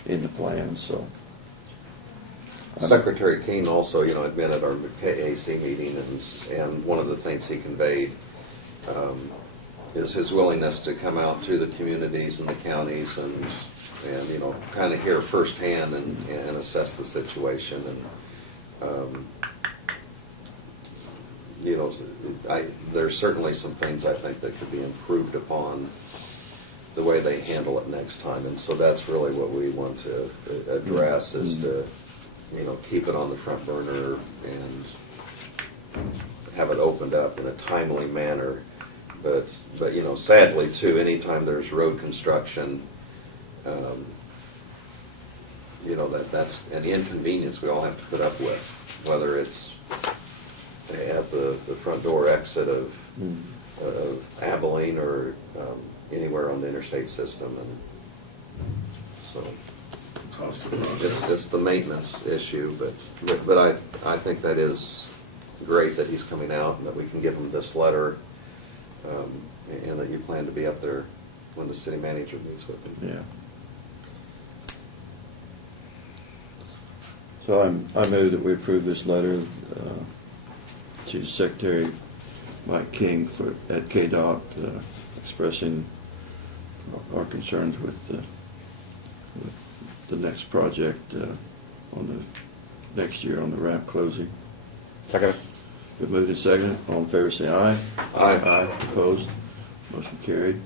in the plan, so. Secretary King also, had been at our KAC meeting, and one of the things he conveyed is his willingness to come out to the communities and the counties and kind of hear firsthand and assess the situation. And, there's certainly some things I think that could be improved upon the way they handle it next time. And so that's really what we want to address is to, keep it on the front burner and have it opened up in a timely manner. But sadly too, anytime there's road construction, that's an inconvenience we all have to put up with, whether it's at the front door exit of Abilene or anywhere on the interstate system. And so Cost of the project. it's the maintenance issue, but I think that is great that he's coming out and that we can give him this letter, and that you plan to be up there when the city manager meets with him. Yeah. So I move that we approve this letter to Secretary Mike King at KDOT, expressing our concerns with the next project on the next year on the ramp closing. Second. Been moved and seconded. All in favor, say aye. Aye. Opposed? Motion carried.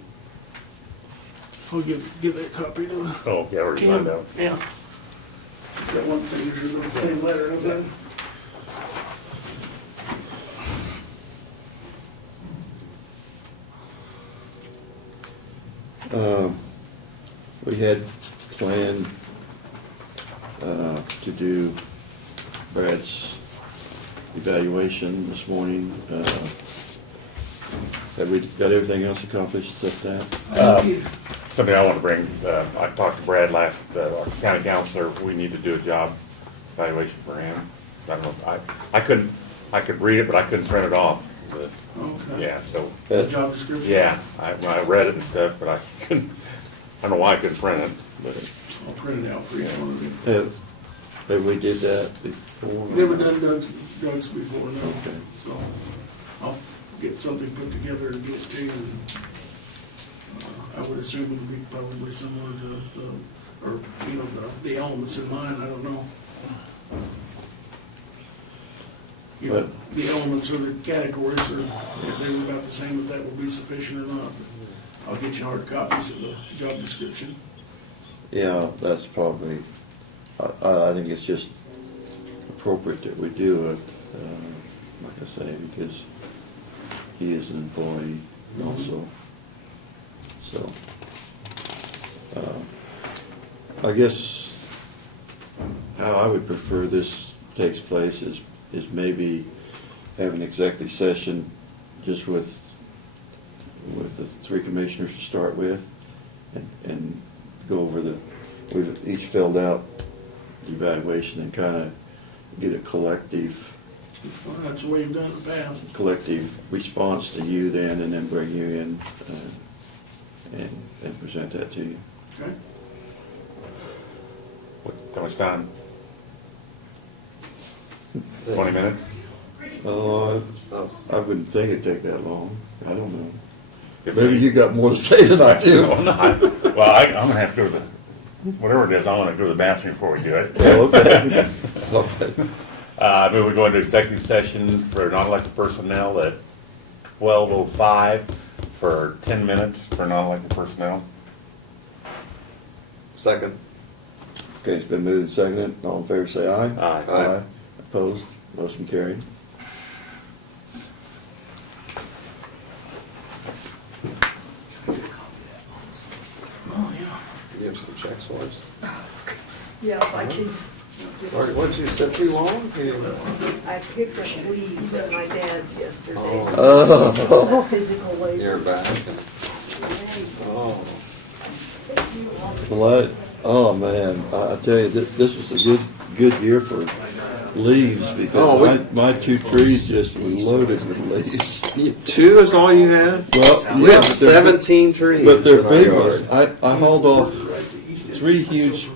I'll give that copy to Oh, yeah, we're Kim. signed out. Yeah. It's got one signature, the same letter, is it? We had planned to do Brad's evaluation this morning. Have we got everything else accomplished except that? Something I want to bring, I talked to Brad last, our county counselor, we need to do a job evaluation for him. I don't know, I could read it, but I couldn't print it off. Okay. Yeah, so, The job description? yeah, I read it and stuff, but I couldn't I don't know why I couldn't print it, but I'll print it out for each one of you. Have we did that before? Never done Doug's before, no. Okay. So I'll get something put together and get it to you. And, I would assume it'll be probably similar to or, you know, the elements in mine, I don't know. You know, the elements or the categories, or if they were about the same, if that will be sufficient or not. I'll get you hard copies of the job description. Yeah, that's probably, I think it's just appropriate that we do it, like I say, because he is an employee also. So, I guess how I would prefer this takes place is maybe have an executive session just with the three commissioners to start with, and go over we've each filled out the evaluation and kind of get a collective Well, that's the way you've done it in the past. response to you then, and then bring you in and present that to you. Okay? how much time? 20 minutes? Oh, I wouldn't think it'd take that long. I don't know. If Maybe we- you got more to say than I do. Well, no, well, I'm gonna have to go to the, whatever it is, I'm gonna go to the bathroom before we do it. Yeah, okay. Okay. I move we go into executive session for non-elected personnel at 12:05 for 10 minutes for non-elected personnel. Second. Okay, it's been moved and seconded. All in favor, say aye. Aye. Aye. Opposed? Motion carried. Oh, yeah. You have some checks for us? Yeah, if I can. What, you said too long? I picked up leaves at my dad's yesterday. Oh. Physical labor. You're back. Thanks. Oh. Well, oh man, I tell you, this was a good year for leaves Oh, because my two trees just were loaded with leaves. Two is all you had? Well, We yeah, have but they're- 17 trees But they're in our big yard. ones. I hauled off 3 huge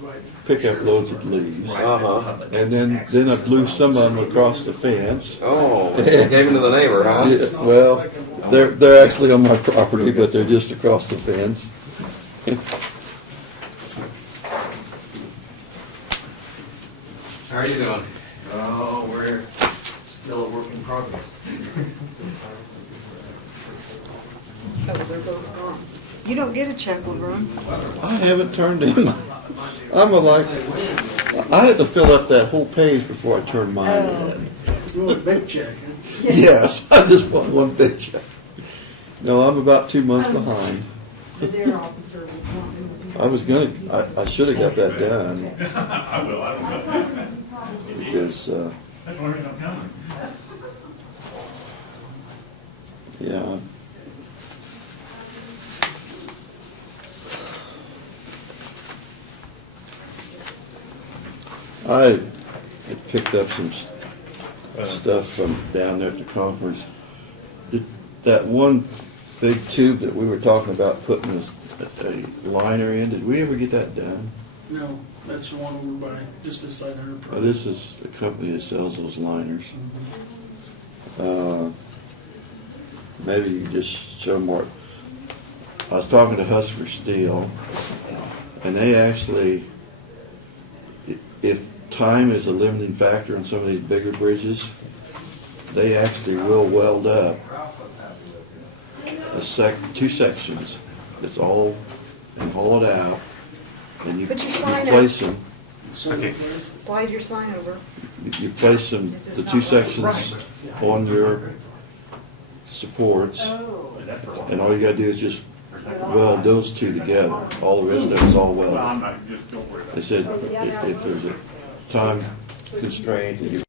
pickup loads of leaves. Uh-huh. And then I blew some of them across the fence. Oh, gave them to the neighbor, huh? Yeah, well, they're actually on my property, but they're just across the fence. How are you doing? Oh, we're still a work in progress. Oh, they're both gone. You don't get a check, LeBron. I haven't turned in my, I had to fill up that whole page before I turned mine in. You want a big check, huh? Yes, I just want one big check. No, I'm about 2 months behind. The dare officer will come. I was gonna, I should have got that done I will, I don't know. because, That's why I'm coming. yeah. I had picked up some stuff from down there at the conference. That one big tube that we were talking about putting a liner in, did we ever get that done? No, that's the one over by, just this side of Enterprise. Oh, this is the company that sells those liners. Maybe you can just show more. I was talking to Husker Steel, and they actually, if time is a limiting factor in some of these bigger bridges, they actually will weld up two sections. It's all, and haul it out, and you Put your sign up. place them. So, Okay. Slide your sign over. You place them, the two sections on your supports, Oh. and all you gotta do is just weld those two together. All the rest of it is all welded. They said if there's a time constraint, you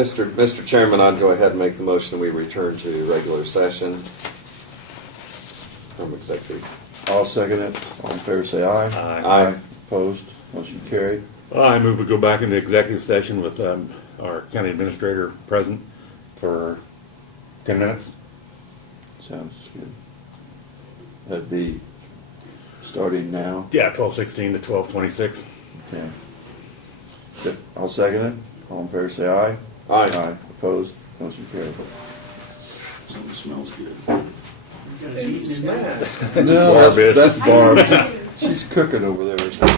Mr. Chairman, I'd go ahead and make the motion that we return to regular session from executive. I'll second it. All in favor, say aye. Aye. Opposed? Motion carried. I move we go back into executive session with our county administrator present for 10 minutes. Sounds good. That'd be starting now. Yeah, 12:16 to 12:26. Okay. Good. I'll second it. All in favor, say aye. Aye. Opposed? Motion carried. Something smells good. You guys eating in that? No, Barb is. that's Barb. She's cooking over there.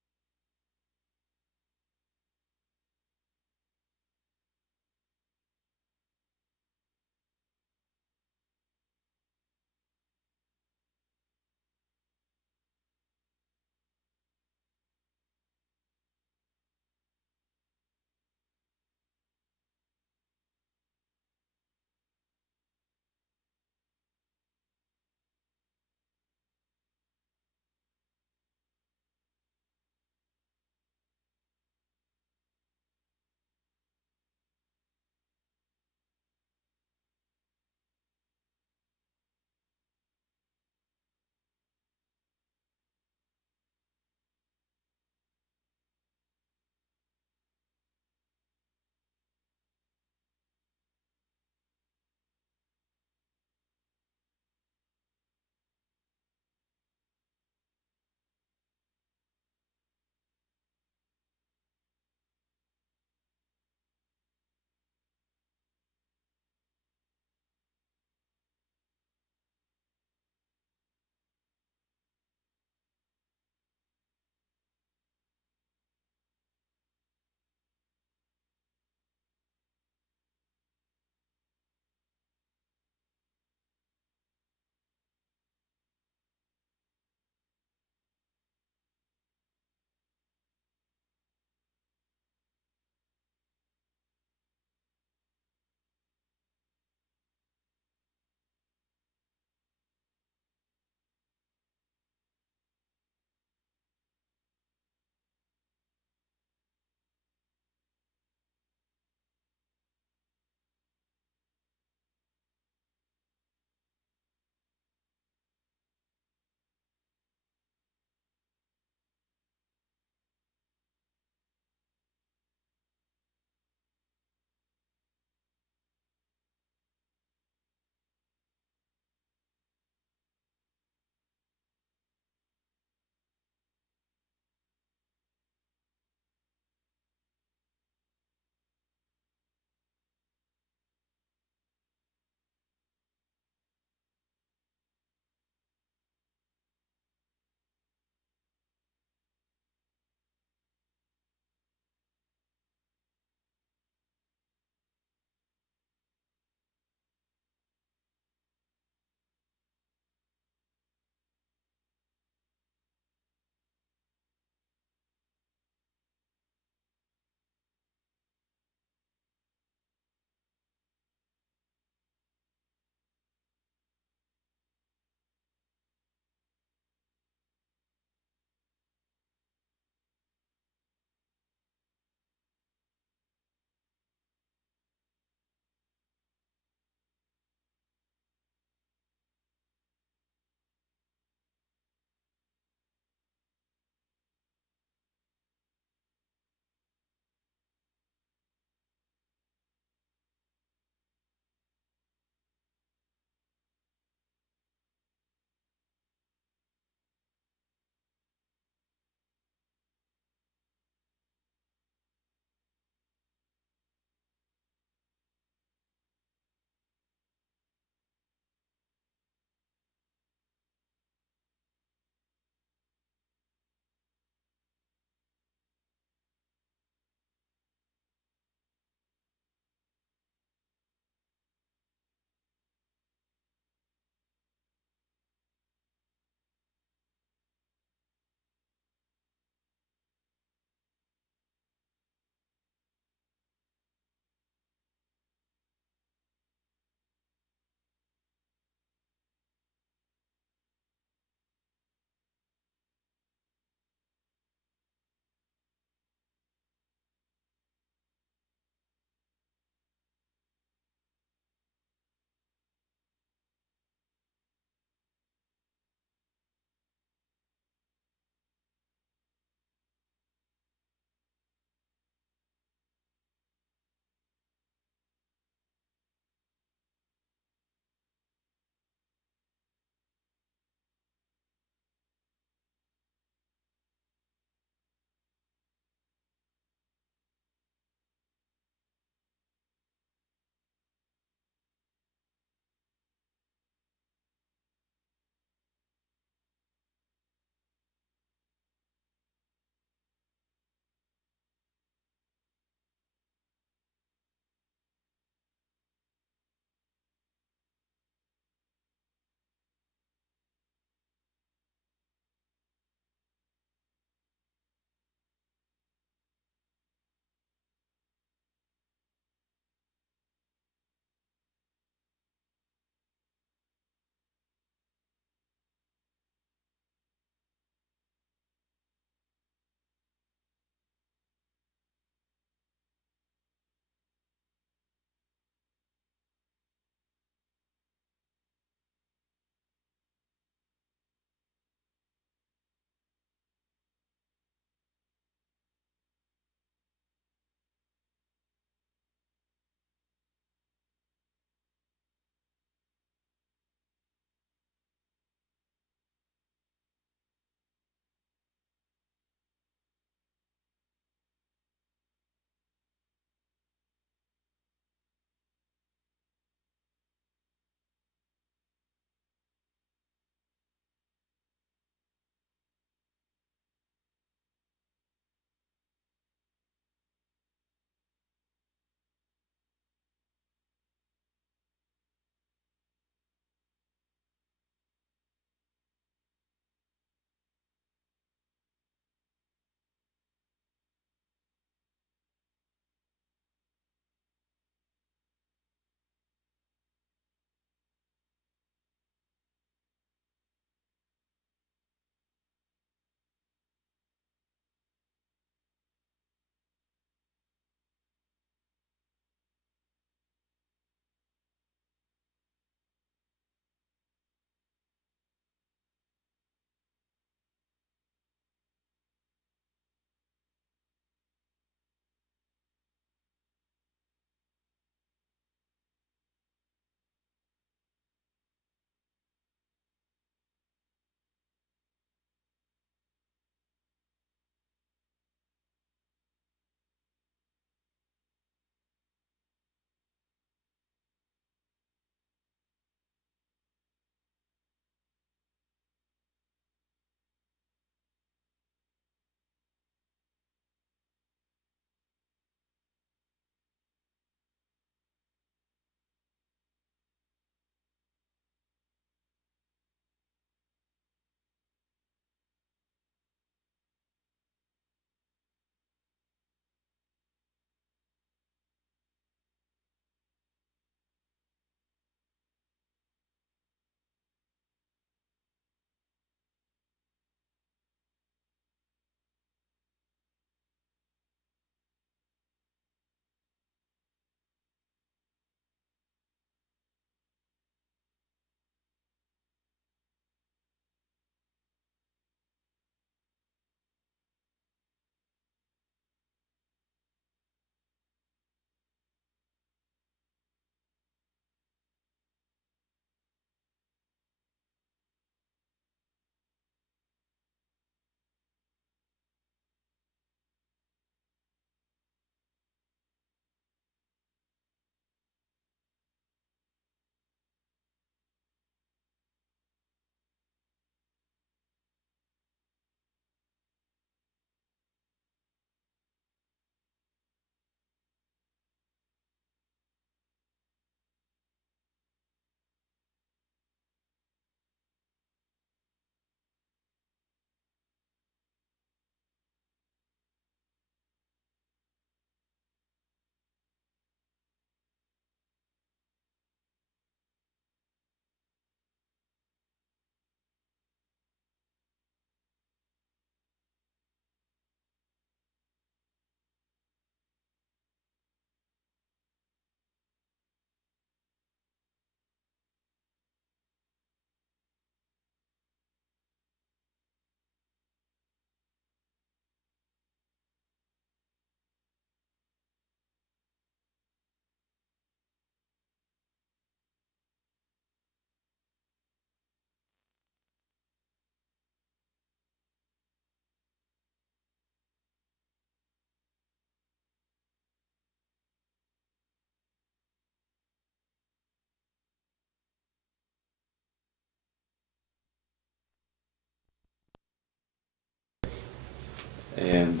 And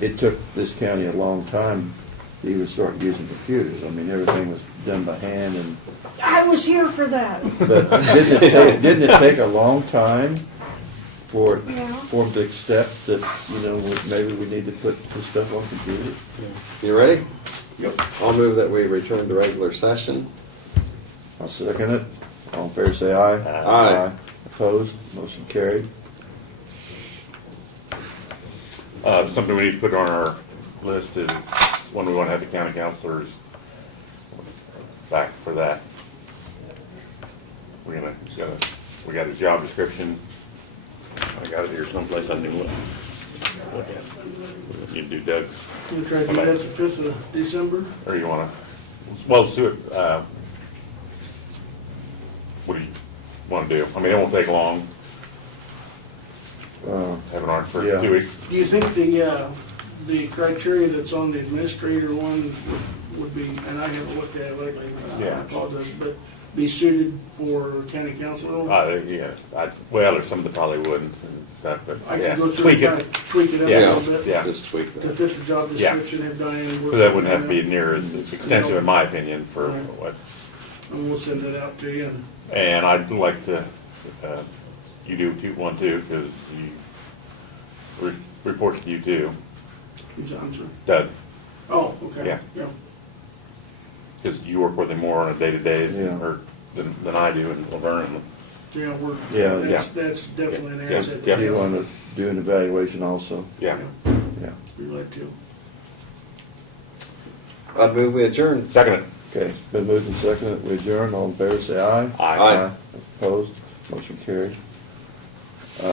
it took this county a long time to even start using computers. I mean, everything was done by hand and, I was here for that. but didn't it take a long time for Yeah. them to accept that, maybe we need to put this stuff on computers? You ready? Yep. I'll move that we return to regular session. I'll second it. All in favor, say aye. Aye. Opposed? Motion carried. Something we need to put on our list is when we want to have the county councilors back for that. We got a job description. I got it here someplace. I knew what. You do Doug's, You try to do that the 5th of December? or you want to, well, let's do it. What do you want to do? I mean, it won't take long. Have it on for Yeah. 2 weeks. Do you think the criteria that's on the administrator one would be, and I haven't looked at it lately, I Yeah. apologize, but be suited for county council? Yeah, well, there's some that probably wouldn't and stuff, but I yeah, can go through tweak and kind it. of tweak it up Yeah. a little bit. Yeah. Just tweak To that. fit the job Yeah. description, have Diane work. So that wouldn't have to on be that. near as extensive, in my opinion, for Right. what, And we'll send it out to you. and I'd like to, you do one too, because you, reports to you too, Who's answering? Doug, Oh, okay. Yeah. Yeah. because you work with him more on a day-to-day, Yeah. or than I do in Laverne. Yeah, Yeah. that's definitely an Yeah. asset. Yeah. Do you want to do an evaluation also? Yeah, Yeah. We like to. I'd move we adjourn. second it. Okay, been moved and seconded. We adjourn. All in favor, say aye. Aye. Aye. Opposed? Motion carried.